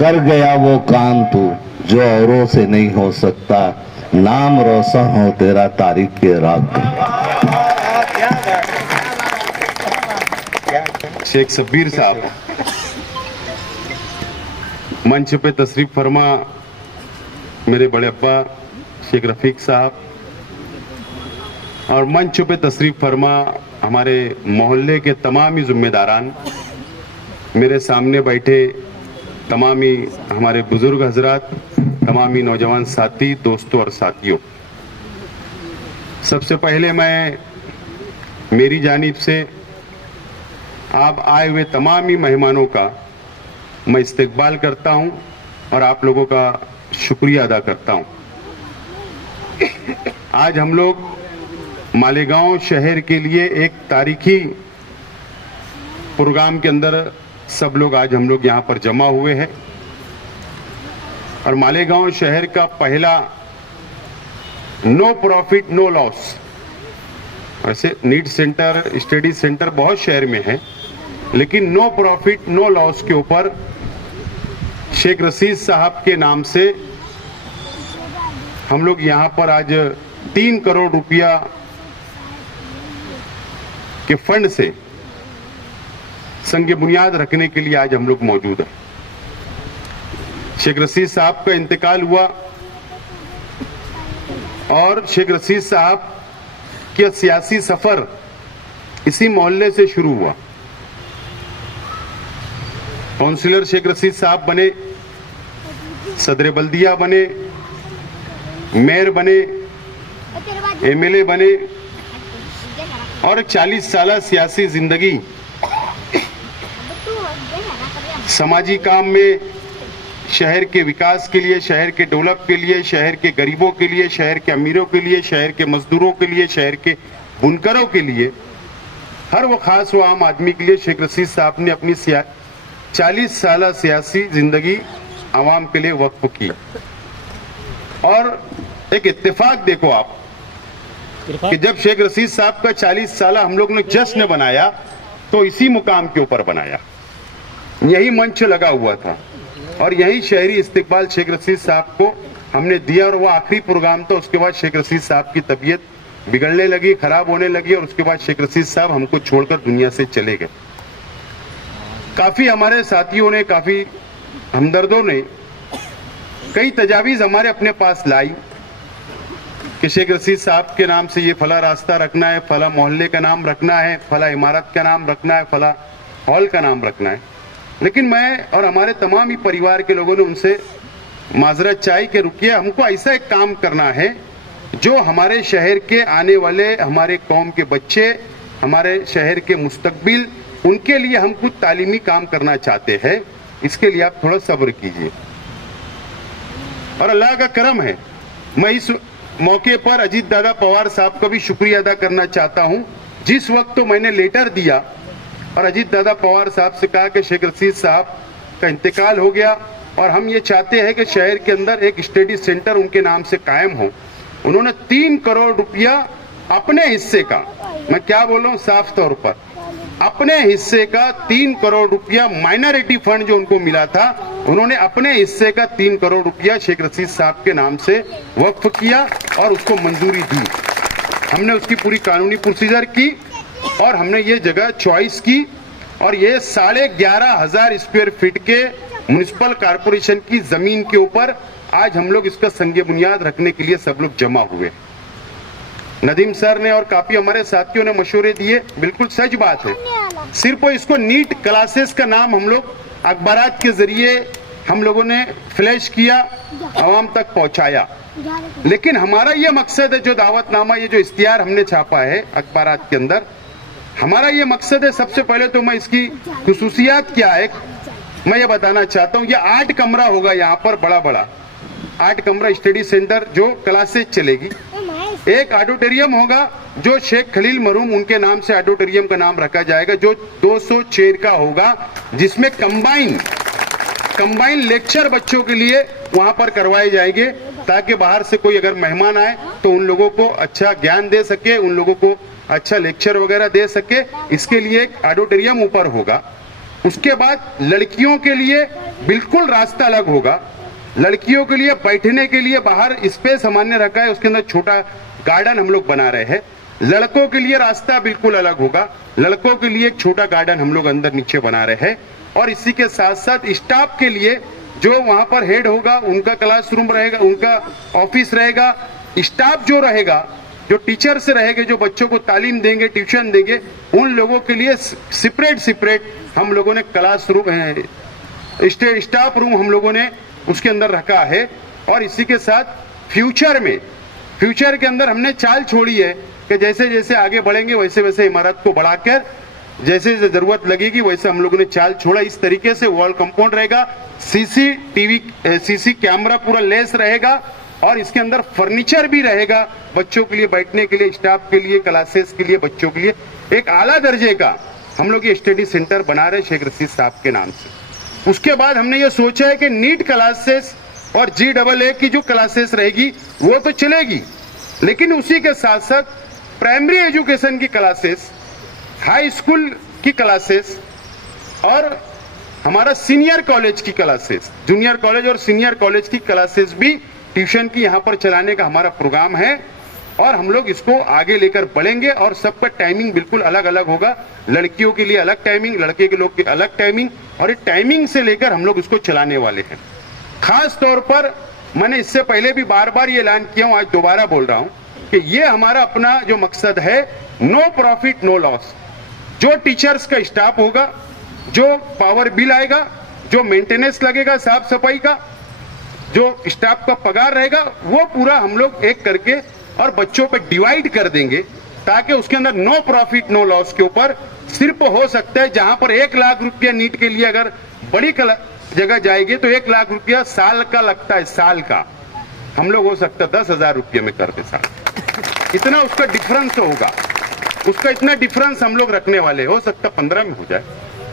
कर गया वो काम तू जो औरों से नहीं हो सकता, नाम रोशन हो तेरा तारीख के राग। शेख शब्बीर साहब मंच पे तशरीफ फरमा, मेरे बड़े अब्बा शेख रफीक साहब, और मंच पे तशरीफ फरमा हमारे मोहल्ले के तमाम ही जिम्मेदारान, मेरे सामने बैठे तमाम ही हमारे बुजुर्ग हजरात, तमाम ही नौजवान साथी, दोस्तों और साथियों, सबसे पहले मैं मेरी जानिब से आप आए हुए तमाम ही मेहमानों का मैं इस्तकबाल करता हूं और आप लोगों का शुक्रिया अदा करता हूं। आज हम लोग मालेगांव शहर के लिए एक तारीखी प्रोग्राम के अंदर सब लोग आज हम लोग यहाँ पर जमा हुए हैं और मालेगांव शहर का पहला नो प्रॉफिट नो लॉस, वैसे नीड सेंटर, स्टडी सेंटर बहुत शहर में है, लेकिन नो प्रॉफिट नो लॉस के ऊपर शेख रशीद साहब के नाम से हम लोग यहाँ पर आज 3 करोड़ रुपया के फंड से संग बुनियाद रखने के लिए आज हम लोग मौजूद हैं। शेख रशीद साहब का इंतकाल हुआ और शेख रशीद साहब का सियासी सफर इसी मोहल्ले से शुरू हुआ। काउंसिलर शेख रशीद साहब बने, सदर बल्दिया बने, मेयर बने, एमएलए बने और 40 साल सियासी जिंदगी समाजी काम में, शहर के विकास के लिए, शहर के डेवलप के लिए, शहर के गरीबों के लिए, शहर के अमीरों के लिए, शहर के मजदूरों के लिए, शहर के बुनकरों के लिए, हर वो खास वो आम आदमी के लिए शेख रशीद साहब ने अपनी 40 साल सियासी जिंदगी आवाम के लिए वक्फ की। और एक इत्तेफाक देखो आप कि जब शेख रशीद साहब का 40 साल हम लोग ने जश्न बनाया तो इसी मुकाम के ऊपर बनाया, यही मंच लगा हुआ था और यही शहरी इस्तकबाल शेख रशीद साहब को हमने दिया। और वो आखिरी प्रोग्राम था, उसके बाद शेख रशीद साहब की तबीयत बिगड़ने लगी, खराब होने लगी और उसके बाद शेख रशीद साहब हमको छोड़कर दुनिया से चले गए। काफी हमारे साथियों ने, काफी हमदर्दों ने कई तजावीज हमारे अपने पास लाई कि शेख रशीद साहब के नाम से ये फला रास्ता रखना है, फला मोहल्ले का नाम रखना है, फला इमारत का नाम रखना है, फला हॉल का नाम रखना है। लेकिन मैं और हमारे तमाम ही परिवार के लोगों ने उनसे माजरत चाही कि रुकिए, हमको ऐसा एक काम करना है जो हमारे शहर के आने वाले, हमारे कौम के बच्चे, हमारे शहर के मुस्तकबिल, उनके लिए हम कुछ तालीमी काम करना चाहते हैं। इसके लिए आप थोड़ा सब्र कीजिए। और अल्लाह का करम है, मैं इस मौके पर अजीत दादा पवार साहब का भी शुक्रिया अदा करना चाहता हूं। जिस वक्त तो मैंने लेटर दिया और अजीत दादा पवार साहब से कहा कि शेख रशीद साहब का इंतकाल हो गया और हम ये चाहते हैं कि शहर के अंदर एक स्टडी सेंटर उनके नाम से कायम हो, उन्होंने 3 करोड़ रुपया अपने हिस्से का, मैं क्या बोल रहा हूँ साफ तौर पर, अपने हिस्से का 3 करोड़ रुपया माइनॉरिटी फंड जो उनको मिला था, उन्होंने अपने हिस्से का 3 करोड़ रुपया शेख रशीद साहब के नाम से वक्फ किया और उसको मंजूरी दी। हमने उसकी पूरी कानूनी प्रोसीजर की और हमने ये जगह चॉइस की और ये 11,500 स्क्वायर फीट के म्युनिसिपल कॉर्पोरेशन की जमीन के ऊपर आज हम लोग इसका संगे बुनियाद रखने के लिए सब लोग जमा हुए। नदीम सर ने और काफी हमारे साथियों ने मशवरे दिए, बिल्कुल सच बात है। सिर्फ इसको नीट क्लासेस का नाम हम लोग अखबारात के जरिए हम लोगों ने फ्लैश किया, आवाम तक पहुंचाया, लेकिन हमारा ये मकसद है, जो दावतनामा, ये जो इश्तिहार हमने छापा है अखबारात के अंदर, हमारा ये मकसद है। सबसे पहले तो मैं इसकी खुसूसियात क्या है मैं ये बताना चाहता हूँ। ये 8 कमरा होगा यहाँ पर, बड़ा बड़ा 8 कमरा स्टडी सेंटर जो क्लासेज चलेगी। एक ऑडिटोरियम होगा जो शेख खलील मरहूम उनके नाम से ऑडिटोरियम का नाम रखा जाएगा, जो 200 चेयर का होगा, जिसमें कंबाइन लेक्चर बच्चों के लिए वहां पर करवाए जाएंगे, ताकि बाहर से कोई अगर मेहमान आए तो उन लोगों को अच्छा ज्ञान दे सके, उन लोगों को अच्छा लेक्चर वगैरह दे सके। इसके लिए एक ऑडिटोरियम ऊपर होगा उसके बाद लड़कियों के लिए बिल्कुल रास्ता अलग होगा। लड़कियों के लिए बैठने के लिए बाहर स्पेस सामान्य रखा है, उसके अंदर छोटा गार्डन हम लोग बना रहे हैं। लड़कों के लिए रास्ता बिल्कुल अलग होगा, लड़कों के लिए एक छोटा गार्डन हम लोग अंदर नीचे बना रहे हैं। और इसी के साथ साथ स्टाफ के लिए जो वहां पर हेड होगा, उनका क्लासरूम रहेगा, उनका ऑफिस रहेगा। स्टाफ जो रहेगा, जो टीचर से रहेंगे, जो बच्चों को तालीम देंगे, ट्यूशन देंगे, उन लोगों के लिए सेपरेट हम लोगों ने क्लासरूम, स्टाफ रूम हम लोगों ने उसके अंदर रखा है। और इसी के साथ फ्यूचर के अंदर हमने चाल छोड़ी है कि जैसे जैसे आगे बढ़ेंगे वैसे वैसे इमारत को बढ़ाकर जैसे जैसे जरूरत लगेगी वैसे हम लोगों ने चाल छोड़ा। इस तरीके से वॉल कंपाउंड रहेगा, सीसी कैमरा पूरा लेस रहेगा और इसके अंदर फर्नीचर भी रहेगा बच्चों के लिए बैठने के लिए, स्टाफ के लिए, क्लासेस के लिए, बच्चों के लिए। एक आला दर्जे का हम लोग ये स्टडी सेंटर बना रहे शेख रशीद साहब के नाम से। उसके बाद हमने ये सोचा है कि नीट क्लासेस और GAA की जो क्लासेस रहेगी वो तो चलेगी, लेकिन उसी के साथ साथ प्राइमरी एजुकेशन की क्लासेस, हाई स्कूल की क्लासेस और हमारा सीनियर कॉलेज की क्लासेस, जूनियर कॉलेज और सीनियर कॉलेज की क्लासेस भी ट्यूशन की यहाँ पर चलाने का हमारा प्रोग्राम है। और हम लोग इसको आगे लेकर बढ़ेंगे और सबका टाइमिंग बिल्कुल अलग अलग होगा। लड़कियों के लिए अलग टाइमिंग, लड़के के लोग की अलग टाइमिंग, और ये टाइमिंग से लेकर हम लोग इसको चलाने वाले हैं। खास तौर पर मैंने इससे पहले भी बार बार ये ऐलान किया हूं, आज दोबारा बोल रहा हूं कि ये हमारा अपना जो मकसद है, नो प्रॉफिट नो लॉस। जो टीचर्स का स्टाफ होगा, जो पावर बिल आएगा, जो मेंटेनेंस लगेगा, साफ सफाई का जो स्टाफ का पगार रहेगा, वो पूरा हम लोग एक करके और बच्चों पे डिवाइड कर देंगे, ताकि उसके अंदर नो प्रॉफिट नो लॉस के ऊपर सिर्फ हो सकता है जहां पर 1 लाख रुपया नीट के लिए अगर बड़ी जगह जाएगी तो 1 लाख रुपया साल का लगता है, साल का। हम लोग हो सकता है 10,000 रुपये में कर दे साल। इतना उसका डिफरेंस होगा, उसका इतना डिफरेंस हम लोग रखने वाले, हो सकता 15 में हो जाए,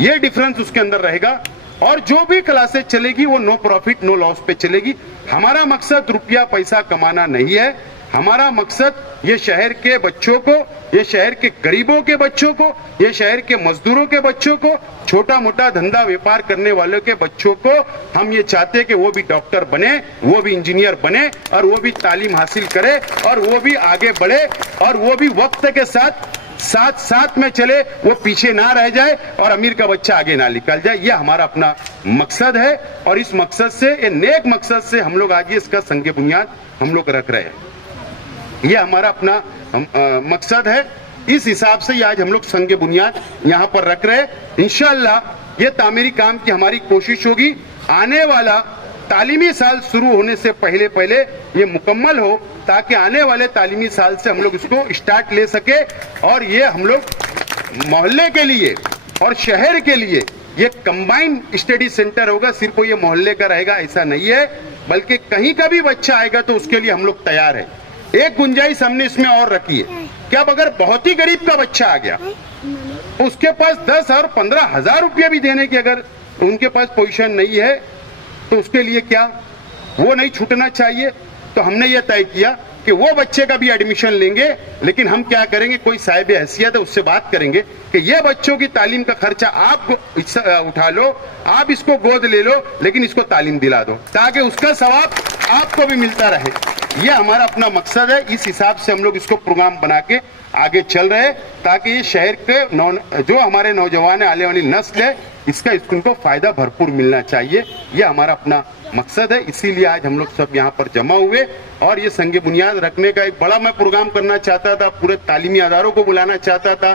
ये डिफरेंस उसके अंदर रहेगा। और जो भी क्लासेस चलेगी वो नो प्रॉफिट नो लॉस पे चलेगी। हमारा मकसद रुपया पैसा कमाना नहीं है, हमारा मकसद ये शहर के बच्चों को, ये शहर के गरीबों के बच्चों को, ये शहर के मजदूरों के बच्चों को, छोटा मोटा धंधा व्यापार करने वालों के बच्चों को हम ये चाहते हैं कि वो भी डॉक्टर बने, वो भी इंजीनियर बने और वो भी तालीम हासिल करे और वो भी आगे बढ़े और वो भी वक्त के साथ में चले, वो पीछे ना रह जाए और अमीर का बच्चा आगे ना निकल जाए। ये हमारा अपना मकसद है और इस मकसद से, ये नेक मकसद से हम लोग आज इसका संग बुनियाद हम लोग रख रहे हैं। ये हमारा अपना मकसद है, इस हिसाब से आज हम लोग संग बुनियाद यहाँ पर रख रहे हैं। इंशाअल्लाह ये तामीरी काम की हमारी कोशिश होगी, आने वाला तालीमी साल शुरू होने से पहले ये मुकम्मल हो, ताकि आने वाले तालीमी साल से हम लोग इसको स्टार्ट ले सके। और ये हम लोग मोहल्ले के लिए और शहर के लिए ये कंबाइंड स्टडी सेंटर होगा। सिर्फ ये मोहल्ले का रहेगा ऐसा नहीं है, बल्कि कहीं का भी बच्चा आएगा तो उसके लिए हम लोग तैयार है। एक गुंजाइश हमने इसमें और रखी है कि अब अगर बहुत ही गरीब का बच्चा आ गया, उसके पास 10 और 15 हजार रुपया भी देने की अगर उनके पास पोजीशन नहीं है, तो उसके लिए क्या, वो नहीं छूटना चाहिए। तो हमने ये तय किया कि वो बच्चे का भी एडमिशन लेंगे, लेकिन हम क्या करेंगे, कोई साहिब हैसियत है उससे बात करेंगे कि ये बच्चों की तालीम का खर्चा आप उठा लो, आप इसको गोद ले लो, लेकिन इसको तालीम दिला दो ताकि उसका सवाब आपको भी मिलता रहे। ये हमारा अपना मकसद है। इस हिसाब से हम लोग इसको प्रोग्राम बना के आगे चल रहे हैं, ताकि ये शहर के जो हमारे नौजवान आने वाली नस्ल है, इसका इनको फायदा भरपूर मिलना चाहिए। ये हमारा अपना मकसद है। इसीलिए आज हम लोग सब यहाँ पर जमा हुए और ये संग बुनियाद रखने का एक बड़ा मैं प्रोग्राम करना चाहता था। पूरे तालीमी अदारों को बुलाना चाहता था,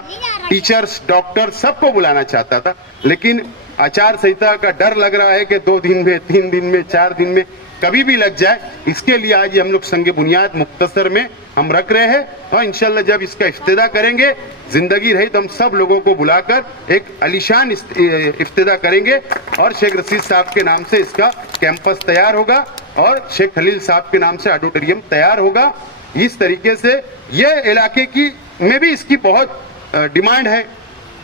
टीचर्स, डॉक्टर, सबको बुलाना चाहता था, लेकिन आचार संहिता का डर लग रहा है कि 2 दिन में, 3 दिन में, 4 दिन में कभी भी लग जाए। इसके लिए आज हम लोग संग बुनियाद मुख्तसर में हम रख रहे हैं और इंशाल्लाह जब इसका इफ्तिदा करेंगे, जिंदगी रही तो हम सब लोगों को बुलाकर एक आलीशान इफ्तिदा करेंगे और शेख रशीद साहब के नाम से इसका कैंपस तैयार होगा और शेख खलील साहब के नाम से ऑडिटोरियम तैयार होगा। इस तरीके से ये इलाके की में भी इसकी बहुत डिमांड है।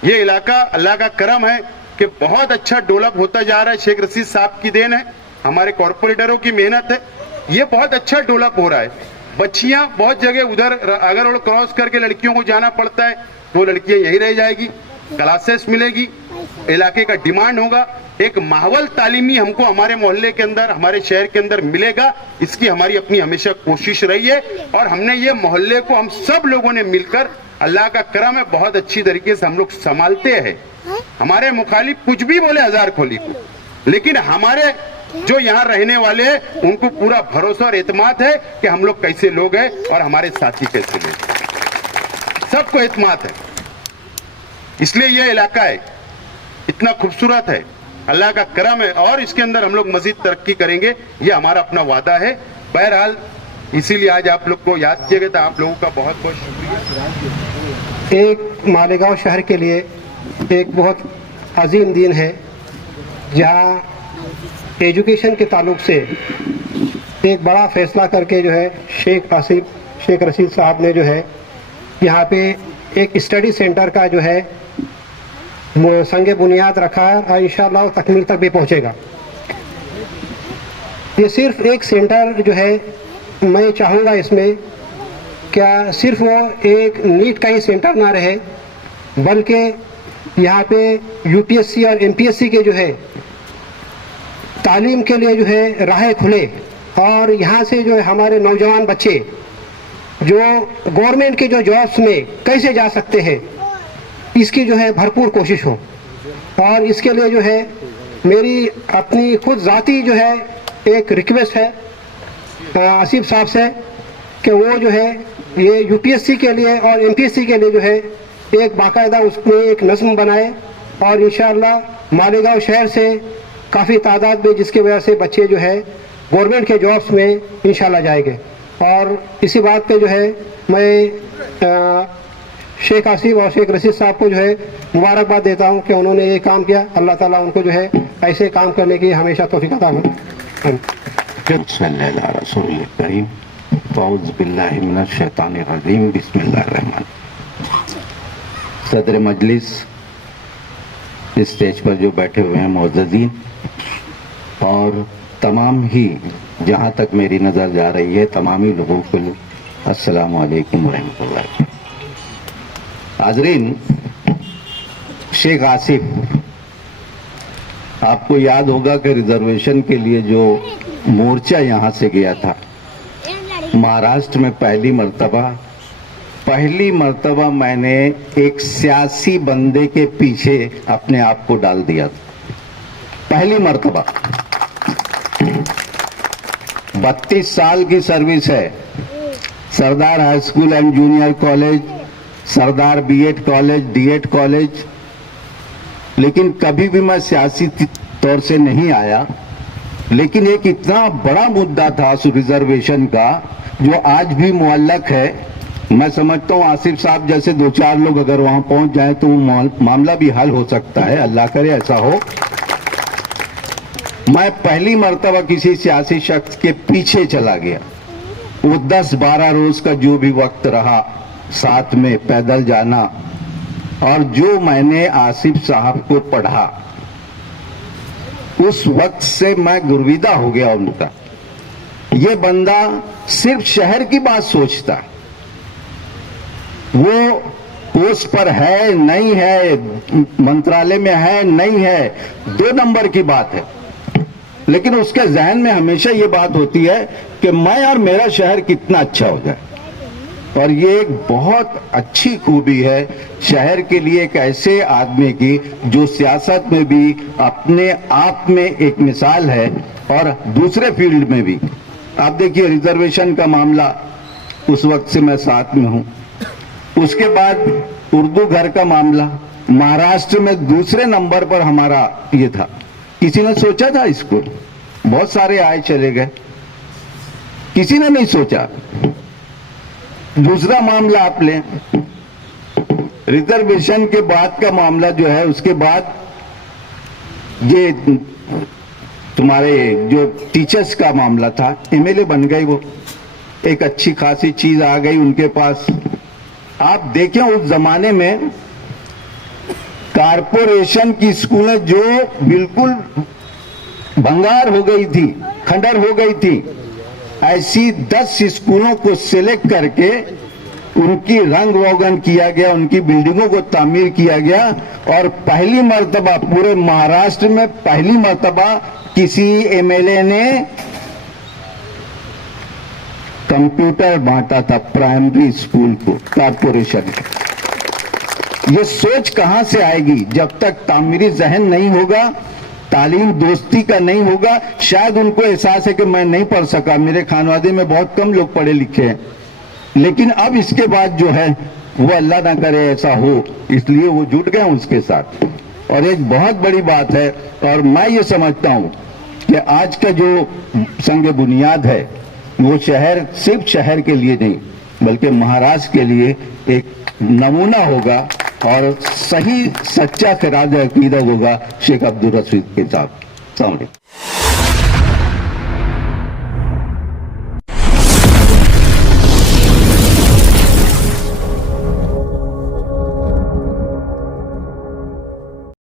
ये इलाका अल्लाह का करम है कि बहुत अच्छा डेवलप होता जा रहा है। शेख रशीद साहब की देन है, हमारे कॉर्पोरेटरों की मेहनत है, ये बहुत अच्छा डेवलप हो रहा है। बच्चियां बहुत जगह उधर अगर क्रॉस करके लड़कियों को जाना पड़ता है तो लड़कियां यही रह जाएगी, क्लासेस मिलेगी, इलाके का डिमांड होगा, एक माहौल तालीमी हमको हमारे मोहल्ले के अंदर, हमारे शहर के अंदर मिलेगा, इसकी हमारी अपनी हमेशा कोशिश रही है। और हमने ये मोहल्ले को हम सब लोगों ने मिलकर, अल्लाह का करम है, बहुत अच्छी तरीके से हम लोग संभालते हैं। हमारे मुखालिफ कुछ भी बोले हजार खोली को, लेकिन हमारे जो यहाँ रहने वाले हैं उनको पूरा भरोसा और एतमाद है कि हम लोग कैसे लोग हैं और हमारे साथी कैसे लोग, सबको एतमाद है। इसलिए यह इलाका है इतना खूबसूरत है, अल्लाह का करम है, और इसके अंदर हम लोग मजीद तरक्की करेंगे, ये हमारा अपना वादा है। बहरहाल इसीलिए आज आप लोग को याद किया गया था, आप लोगों का बहुत बहुत शुक्रिया। एक मालेगांव शहर के लिए एक बहुत अजीम दिन है, जहाँ एजुकेशन के ताल्लुक से एक बड़ा फैसला करके जो है शेख रशीद साहब ने जो है यहाँ पे एक स्टडी सेंटर का जो है संगे बुनियाद रखा है और इंशाअल्लाह तकमील तक भी पहुँचेगा। ये सिर्फ एक सेंटर जो है, मैं चाहूँगा इसमें क्या सिर्फ वो एक नीट का ही सेंटर ना रहे, बल्कि यहाँ पे यूपीएससी और एमपीएससी के जो है तालीम के लिए जो है राहें खुले, और यहाँ से जो है हमारे नौजवान बच्चे जो गवर्नमेंट के जो जॉब्स में कैसे जा सकते हैं, इसकी जो है भरपूर कोशिश हो। और इसके लिए जो है मेरी अपनी खुद ज़ाती जो है एक रिक्वेस्ट है आसिफ साहब से कि वो जो है ये यूपीएससी के लिए और एमपीएससी के लिए जो है एक बाकायदा उसमें एक नज़्म बनाए, और इंशाअल्लाह मालेगांव शहर से काफ़ी तादाद में जिसकी वजह से बच्चे जो है गवर्नमेंट के जॉब्स में इंशाअल्लाह जाएंगे। और इसी बात पे जो है मैं शेख आसिफ और शेख रशीद साहब को जो है मुबारकबाद देता हूँ कि उन्होंने ये काम किया। अल्लाह ताला उनको जो है ऐसे काम करने की हमेशा तौफीक अता फरमाए। बिस्मिल्लाहिर्रहमान। सदर मजलिस, स्टेज पर जो बैठे हुए हैं मुअज़्ज़ज़ीन, और तमाम ही जहाँ तक मेरी नज़र जा रही है तमाम ही लोगों को अस्सलामु अलैकुम व रहमतुल्लाह। हाज़रीन, शेख आसिफ, आपको याद होगा कि रिजर्वेशन के लिए जो मोर्चा यहाँ से गया था, महाराष्ट्र में पहली मर्तबा मैंने एक सियासी बंदे के पीछे अपने आप को डाल दिया था। पहली मर्तबा। 32 साल की सर्विस है, Sardar high school and junior college, Sardar BEd college, DEd college, लेकिन कभी भी मैं सियासी तौर से नहीं आया। लेकिन एक इतना बड़ा मुद्दा था रिजर्वेशन का जो आज भी मुअल्लक है। मैं समझता हूँ आसिफ साहब जैसे 2-4 लोग अगर वहां पहुंच जाएं तो वो मामला भी हल हो सकता है, अल्लाह करे ऐसा हो। मैं पहली मर्तबा किसी सियासी शख्स के पीछे चला गया। वो 10-12 रोज का जो भी वक्त रहा साथ में पैदल जाना, और जो मैंने आसिफ साहब को पढ़ा उस वक्त से मैं गुरविदा हो गया उनका। ये बंदा सिर्फ शहर की बात सोचता, वो पोस्ट पर है नहीं है, मंत्रालय में है नहीं है, 2 नंबर की बात है, लेकिन उसके जहन में हमेशा ये बात होती है कि मैं और मेरा शहर कितना अच्छा हो जाए। और ये एक बहुत अच्छी खूबी है शहर के लिए, एक ऐसे आदमी की जो सियासत में भी अपने आप में एक मिसाल है और दूसरे फील्ड में भी। आप देखिए रिजर्वेशन का मामला, उस वक्त से मैं साथ में हूं। उसके बाद उर्दू घर का मामला, महाराष्ट्र में दूसरे नंबर पर हमारा ये था। किसी ने सोचा था इसको? बहुत सारे आए चले गए, किसी ने नहीं सोचा। दूसरा मामला आप लें, रिजर्वेशन के बाद का मामला जो है, उसके बाद ये तुम्हारे जो टीचर्स का मामला था, एमएलए बन गई, वो एक अच्छी खासी चीज आ गई उनके पास। आप देखें उस जमाने में कारपोरेशन की स्कूलें जो बिल्कुल भंगार हो गई थी, खंडर हो गई थी, ऐसी 10 स्कूलों को सिलेक्ट करके उनकी रंग रोगन किया गया, उनकी बिल्डिंगों को तामीर किया गया और पहली मर्तबा पूरे महाराष्ट्र में पहली मर्तबा किसी एमएलए ने कंप्यूटर बांटा था प्राइमरी स्कूल को, कॉर्पोरेशन को। ये सोच कहां से आएगी जब तक तामीरी जहन नहीं होगा, तालीम दोस्ती का नहीं होगा। शायद उनको एहसास है कि मैं नहीं पढ़ सका, मेरे खानवादे में बहुत कम लोग पढ़े लिखे हैं, लेकिन अब इसके बाद जो है वो अल्लाह ना करे ऐसा हो, इसलिए वो जुट गए उसके साथ। और एक बहुत बड़ी बात है, और मैं ये समझता हूं कि आज का जो संग बुनियाद है वो शहर सिर्फ शहर के लिए नहीं बल्कि महाराष्ट्र के लिए एक नमूना होगा और सही सच्चा खिराज अकीदत होगा शेख अब्दुल रशीद के साथ। अस्सलाम वालेकुम।